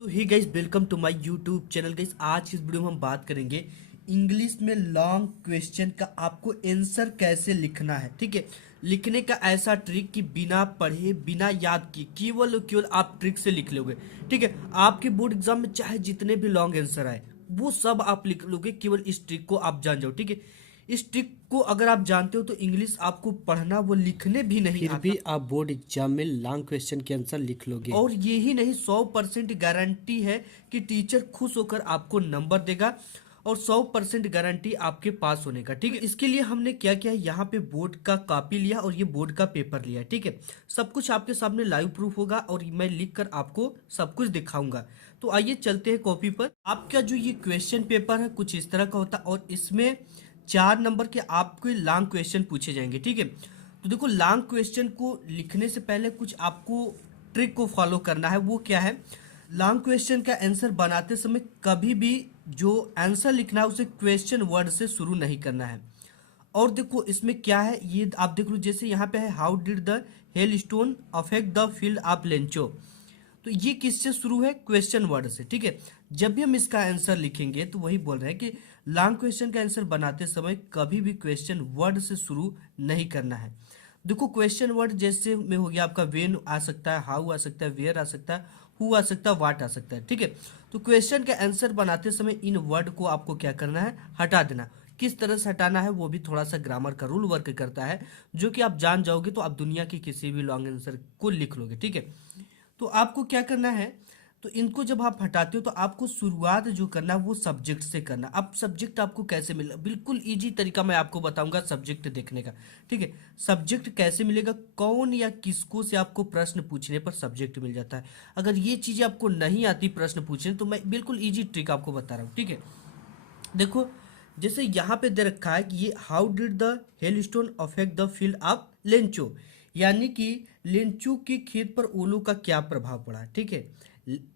तो hey guys, welcome to my YouTube channel. Guys, आज की इस वीडियो में हम बात करेंगे इंग्लिश में लॉन्ग क्वेश्चन का आपको आंसर कैसे लिखना है। ठीक है, लिखने का ऐसा ट्रिक कि बिना पढ़े बिना याद किए केवल और केवल आप ट्रिक से लिख लोगे। ठीक है, आपके बोर्ड एग्जाम में चाहे जितने भी लॉन्ग आंसर आए वो सब आप लिख लोगे, केवल इस ट्रिक को आप जान जाओ। ठीक है, इस ट्रिक को अगर आप जानते हो तो इंग्लिश आपको पढ़ना वो लिखने भी नहीं फिर आता। भी आप बोर्ड एग्जाम में लॉन्ग क्वेश्चन के आंसर लिख लोगे। और ये ही नहीं, 100% गारंटी है कि टीचर खुश होकर आपको नंबर देगा और 100% गारंटी आपके पास होने का। ठीक है, इसके लिए हमने क्या किया है, यहाँ पे बोर्ड का कॉपी लिया और ये बोर्ड का पेपर लिया है। ठीक है, सब कुछ आपके सामने लाइव प्रूफ होगा और मैं लिख कर आपको सब कुछ दिखाऊंगा। तो आइए चलते हैं कॉपी पर। आपका जो ये क्वेश्चन पेपर है कुछ इस तरह का होता है और इसमें 4 नंबर के आपको लॉन्ग क्वेश्चन पूछे जाएंगे। ठीक है, तो देखो, लॉन्ग क्वेश्चन को लिखने से पहले कुछ आपको ट्रिक को फॉलो करना है। वो क्या है, लॉन्ग क्वेश्चन का आंसर बनाते समय कभी भी जो आंसर लिखना है उसे क्वेश्चन वर्ड से शुरू नहीं करना है। और देखो इसमें क्या है, ये आप देख लो, जैसे यहाँ पे है, how did the hell stone affect the field of Lencho. तो ये किससे शुरू है, क्वेश्चन वर्ड से। ठीक है, जब भी हम इसका आंसर लिखेंगे तो वही बोल रहे हैं कि लॉन्ग क्वेश्चन का आंसर बनाते समय कभी भी क्वेश्चन वर्ड से शुरू नहीं करना है। देखो, क्वेश्चन वर्ड जैसे में हो गया आपका वेन आ सकता है, हाउ आ सकता है, वेयर आ सकता है, हु आ सकता है, वाट आ सकता है। ठीक है, तो क्वेश्चन का आंसर बनाते समय इन वर्ड को आपको क्या करना है, हटा देना। किस तरह से हटाना है वो भी थोड़ा सा ग्रामर का रूल वर्क करता है, जो कि आप जान जाओगे तो आप दुनिया के किसी भी लॉन्ग आंसर को लिख लोगे। ठीक है, तो आपको क्या करना है, तो इनको जब आप हटाते हो तो आपको शुरुआत जो करना है वो सब्जेक्ट से करना। अब सब्जेक्ट आपको कैसे मिलेगा, बिल्कुल इजी तरीका मैं आपको बताऊंगा सब्जेक्ट देखने का। ठीक है, सब्जेक्ट कैसे मिलेगा, कौन या किसको से आपको प्रश्न पूछने पर सब्जेक्ट मिल जाता है। अगर ये चीज़ें आपको नहीं आती प्रश्न पूछने, तो मैं बिल्कुल ईजी ट्रिक आपको बता रहा हूँ। ठीक है, देखो, जैसे यहाँ पे दे रखा है कि ये how did the hell stone affect the field of Lencho, यानी कि लेंचो के खेत पर ओलो का क्या प्रभाव पड़ा। ठीक है,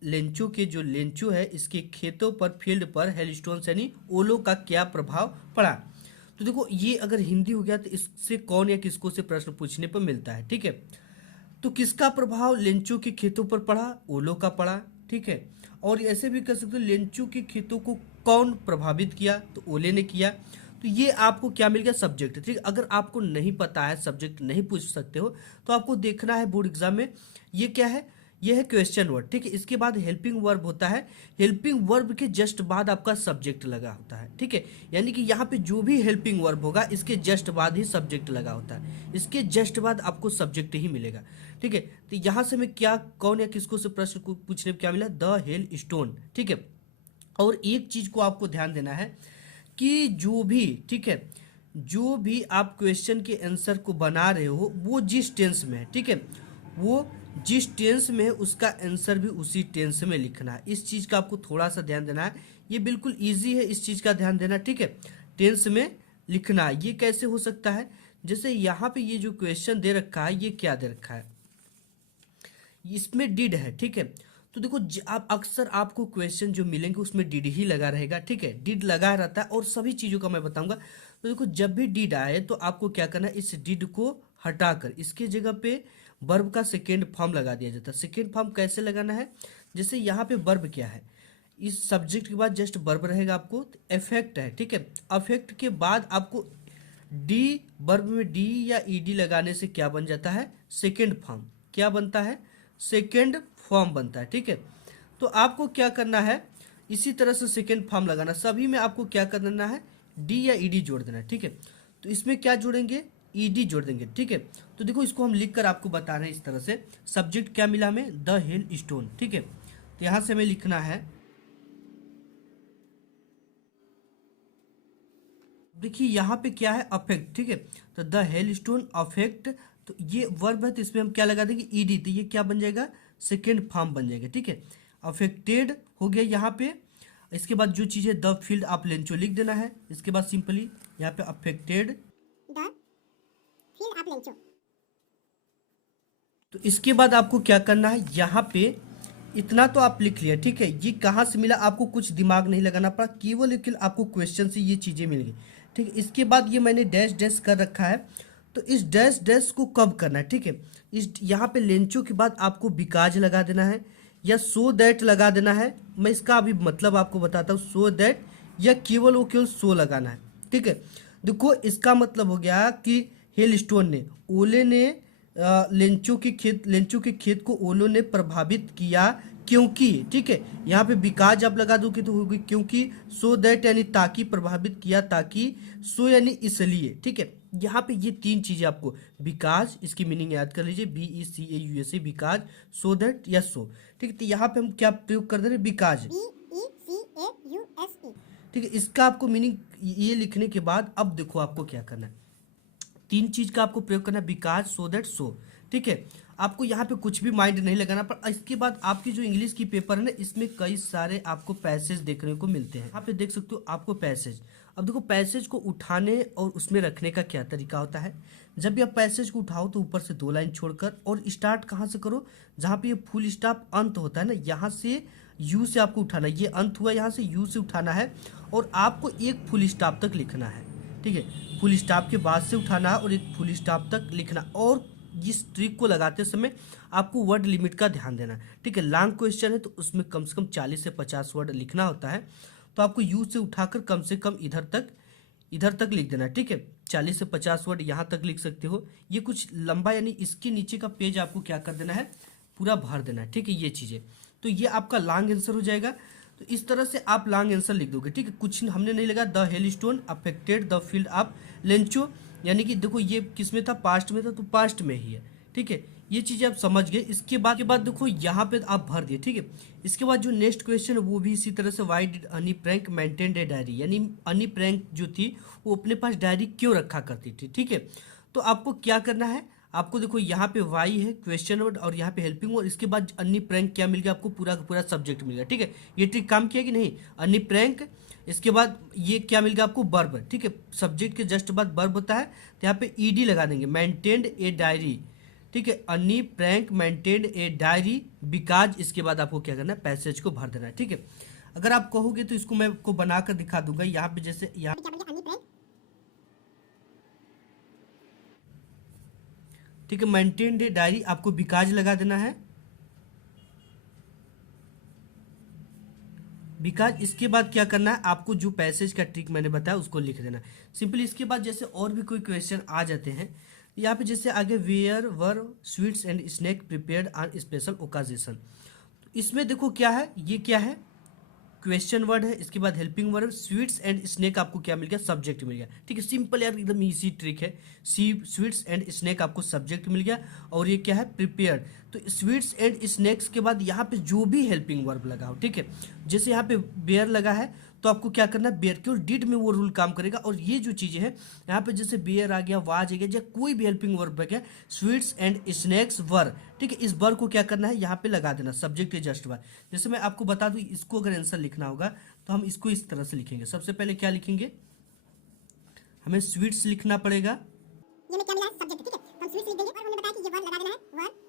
लेंचो के जो लेंचो है इसके खेतों पर, फील्ड पर हेलस्टोन यानी ओलो का क्या प्रभाव पड़ा। तो देखो, ये अगर हिंदी हो गया तो इससे कौन या किसको से प्रश्न पूछने पर मिलता है। ठीक है, तो किसका प्रभाव लेंचू के खेतों पर पड़ा, ओलो का पड़ा। ठीक है, और ऐसे भी कर सकते हो, लेंचू के खेतों को कौन प्रभावित किया, तो ओले ने किया। तो ये आपको क्या मिल गया, सब्जेक्ट। ठीक है, अगर आपको नहीं पता है, सब्जेक्ट नहीं पूछ सकते हो, तो आपको देखना है बोर्ड एग्जाम में ये क्या है, ये है क्वेश्चन वर्ड। ठीक है, इसके बाद हेल्पिंग वर्ब होता है, हेल्पिंग वर्ब के जस्ट बाद आपका सब्जेक्ट लगा होता है। ठीक है, यानी कि यहाँ पे जो भी हेल्पिंग वर्ब होगा इसके जस्ट बाद ही सब्जेक्ट लगा होता है, इसके जस्ट बाद आपको सब्जेक्ट ही मिलेगा। ठीक है, तो यहाँ से मैं क्या, कौन या किसको से प्रश्न पूछने में क्या मिला, द हेल स्टोन। ठीक है, और एक चीज को आपको ध्यान देना है कि जो भी, ठीक है, जो भी आप क्वेश्चन के आंसर को बना रहे हो वो जिस टेंस में है, ठीक है, वो जिस टेंस में है उसका आंसर भी उसी टेंस में लिखना है। इस चीज का आपको थोड़ा सा ध्यान देना है, ये बिल्कुल इजी है, इस चीज का ध्यान देना। ठीक है, टेंस में लिखना है। ये कैसे हो सकता है, जैसे यहाँ पे ये जो क्वेश्चन दे रखा है, ये क्या दे रखा है, इसमें डिड है। ठीक है, तो देखो, आप अक्सर आपको क्वेश्चन जो मिलेंगे उसमें डिड ही लगा रहेगा। ठीक है, डिड लगा रहता है और सभी चीज़ों का मैं बताऊंगा। तो देखो, जब भी डिड आए तो आपको क्या करना है, इस डिड को हटाकर इसके जगह पे वर्ब का सेकेंड फॉर्म लगा दिया जाता है। सेकेंड फॉर्म कैसे लगाना है, जैसे यहाँ पे वर्ब क्या है, इस सब्जेक्ट के बाद जस्ट वर्ब रहेगा, आपको इफेक्ट है। ठीक है, अफेक्ट के बाद आपको डी, वर्ब में डी या ईडी लगाने से क्या बन जाता है, सेकेंड फॉर्म। क्या बनता है, सेकेंड फॉर्म बनता है। ठीक है, तो आपको क्या करना है, इसी तरह से सेकेंड फॉर्म लगाना, सभी में आपको क्या करना है, डी या ईडी जोड़ देना है। ठीक है, तो इसमें क्या जोड़ेंगे, ईडी जोड़ देंगे। ठीक है, तो देखो, इसको हम लिख कर आपको बता रहे हैं इस तरह से। सब्जेक्ट क्या मिला हमें, द हेल स्टोन। ठीक है, तो यहां से हमें लिखना है, देखिए यहाँ पे क्या है, अफेक्ट। ठीक है, तो द हेल स्टोन अफेक्ट, तो ये वर्ब है तो इसमें हम क्या लगा देंगे, ईडी, तो ये क्या बन जाएगा, सेकेंड फॉर्म बन जाएगा। ठीक है, अफेक्टेड हो गया यहाँ पे। इसके बाद जो चीज़ है, द फील्ड ऑफ लेंचो लिख देना है। इसके बाद सिंपली यहाँ पे affected the field of Lencho. तो इसके बाद आपको क्या करना है, यहाँ पे इतना तो आप लिख लिया। ठीक है, ये कहाँ से मिला, आपको कुछ दिमाग नहीं लगाना पड़ा, केवल लेकिन आपको क्वेश्चन से ये चीज़ें मिल गई। ठीक है, इसके बाद ये मैंने डैश डैश कर रखा है, तो इस डैश डैश को कब करना है, ठीक है, इस यहाँ पे लेंचो के बाद आपको बिकाज लगा देना है। या सो दैट लगा देना है। मैं इसका अभी मतलब आपको बताता हूँ, सो दैट या केवल सो लगाना है। ठीक है, देखो इसका मतलब हो गया कि हेलस्टोन ने, ओले ने लेंचो के खेत को ओलो ने प्रभावित किया क्योंकि, ठीक है, यहाँ पे बिकाज आप लगा दोगे तो होगी क्योंकि, सो दैट यानी ताकि, प्रभावित किया ताकि, सो यानी इसलिए। ठीक है, यहाँ पे ये तीन चीजें आपको, बिकाज इसकी मीनिंग याद कर लीजिए, BECAUSE, बिकाज, सो दैट या सो। ठीक है, तो यहाँ पे हम क्या प्रयोग कर दे रहे हैं, बिकाज। BECAUSE। ठीक है, इसका आपको मीनिंग ये लिखने के बाद अब देखो आपको क्या करना है, तीन चीज का आपको प्रयोग करना है, बिकाज, सो दैट, सो। ठीक है, आपको यहाँ पे कुछ भी माइंड नहीं लगाना, पर इसके बाद आपकी जो इंग्लिश की पेपर है ना, इसमें कई सारे आपको पैसेज देखने को मिलते हैं। यहाँ पे देख सकते हो आपको पैसेज। अब देखो पैसेज को उठाने और उसमें रखने का क्या तरीका होता है। जब भी आप पैसेज को उठाओ तो ऊपर से 2 लाइन छोड़कर, और स्टार्ट कहाँ से करो, जहाँ पे ये फुल स्टॉप अंत होता है ना, यहाँ से यू से आपको उठाना है, ये अंत हुआ, यहाँ से यू से उठाना है और आपको एक फुल स्टॉप तक लिखना है। ठीक है, फुल स्टॉप के बाद से उठाना है और एक फुल स्टॉप तक लिखना। और इस ट्रिक को लगाते समय आपको वर्ड लिमिट का ध्यान देना है। ठीक है, लॉन्ग क्वेश्चन है तो उसमें कम से कम 40 से 50 वर्ड लिखना होता है, तो आपको यू से उठाकर कम से कम इधर तक लिख देना है। ठीक है, 40 से 50 वर्ड यहाँ तक लिख सकते हो। ये कुछ लंबा यानी इसके नीचे का पेज आपको क्या कर देना है, पूरा भर देना है। ठीक है, ये चीज़ें, तो ये आपका लॉन्ग आंसर हो जाएगा। तो इस तरह से आप लॉन्ग आंसर लिख दोगे। ठीक है, कुछ हमने नहीं लगा, the hailstone affected the field of Lencho, यानी कि देखो ये किस में था, पास्ट में था, तो पास्ट में ही है। ठीक है, ये चीज़ें आप समझ गए। इसके बाद देखो यहाँ पे आप भर दिए। ठीक है, इसके बाद जो नेक्स्ट क्वेश्चन है वो भी इसी तरह से, व्हाई डिड अनी प्रैंक मेंटेन ए डायरी, यानी अनी प्रैंक जो थी वो अपने पास डायरी क्यों रखा करती थी। ठीक है, तो आपको क्या करना है, आपको देखो यहाँ पे वाई है क्वेश्चन वर्ड और यहाँ पे हेल्पिंग वर्ड, इसके बाद अन्य प्रैंक क्या मिल गया आपको, पूरा का पूरा सब्जेक्ट मिल गया। ठीक है, ये ट्रिक काम किया कि नहीं, अन्य प्रैंक, इसके बाद ये क्या मिल गया आपको, वर्ब। ठीक है, सब्जेक्ट के जस्ट बाद वर्ब होता है, तो यहाँ पे ईडी लगा देंगे, मेंटेन्ड ए डायरी। ठीक है, अन्य prank maintained a diary because, इसके बाद आपको क्या करना है, पैसेज को भर देना है। ठीक है, अगर आप कहोगे तो इसको मैं आपको बनाकर दिखा दूंगा। यहाँ पे जैसे यहाँ, क्या बोल गया, अन्य प्रैंक। ठीक है, मेंटेन्ड ए डायरी आपको बिकाज लगा देना है, बिकॉज। इसके बाद क्या करना है, आपको जो पैसेज का ट्रिक मैंने बताया उसको लिख देना सिंपली। इसके बाद जैसे और भी कोई क्वेश्चन आ जाते हैं, यहाँ पे जैसे आगे, where were sweets and snack prepared on special occasion, इसमें देखो क्या है, ये क्या है, क्वेश्चन वर्ड है, इसके बाद helping word, sweets and snack आपको क्या मिल गया, सब्जेक्ट मिल गया। ठीक है, सिंपल यार, एकदम इजी ट्रिक है। स्वीट्स एंड स्नैक आपको सब्जेक्ट मिल गया, और ये क्या है, प्रिपेयर्ड। तो स्वीट्स एंड स्नैक्स के बाद यहाँ पे जो भी हेल्पिंग वर्ब लगा हो, ठीक है, जैसे यहाँ पे बेयर लगा है तो आपको क्या करना है, बेयर, क्यों, डिड में वो रूल काम करेगा। और ये जो चीज़ें हैं यहाँ पे जैसे बेयर आ गया, वाज आ गया, या कोई भी हेल्पिंग वर्ब आ गया, स्वीट्स एंड स्नैक्स वर, ठीक है, इस वर को क्या करना है, यहाँ पे लगा देना, सब्जेक्ट के जस्ट बाद। जैसे मैं आपको बता दूं, इसको अगर आंसर लिखना होगा तो हम इसको इस तरह से लिखेंगे। सबसे पहले क्या लिखेंगे, हमें स्वीट्स लिखना पड़ेगा, ये में क्या मिला, सब्जेक्ट। ठीक है, तो हम स्वीट्स लिख देंगे और हमने बताया कि ये वर्ब लगा देना है, वर्ब।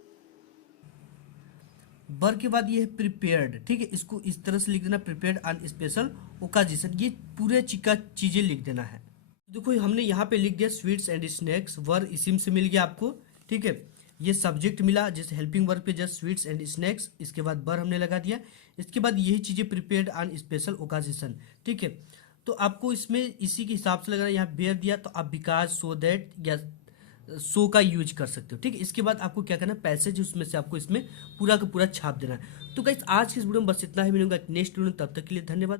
वर के बाद ये है प्रिपेयर्ड। ठीक है, इसको इस तरह से लिख देना, प्रिपेयर्ड ऑन स्पेशल ओकेजन, ये पूरे चिका चीजें लिख देना है। देखो हमने यहाँ पे लिख दिया स्वीट्स एंड स्नैक्स, वर इसी से मिल गया आपको। ठीक है, ये सब्जेक्ट मिला, जैसे हेल्पिंग वर्ब पे जस्ट स्वीट्स एंड स्नैक्स, इसके बाद वर हमने लगा दिया, इसके बाद यही चीजें प्रिपेयर्ड ऑन स्पेशल ओकेजन। ठीक है, तो आपको इसमें इसी के हिसाब से लगाना, यहाँ बेयर दिया तो आप बिकॉज, सो दैट या सो का यूज कर सकते हो। ठीक है, इसके बाद आपको क्या करना है, पैसेज उसमें से आपको इसमें पूरा का पूरा छाप देना है। तो गाइस आज की इस वीडियो में बस इतना ही, मिलूंगा नेक्स्ट वीडियो में, तब तक के लिए धन्यवाद।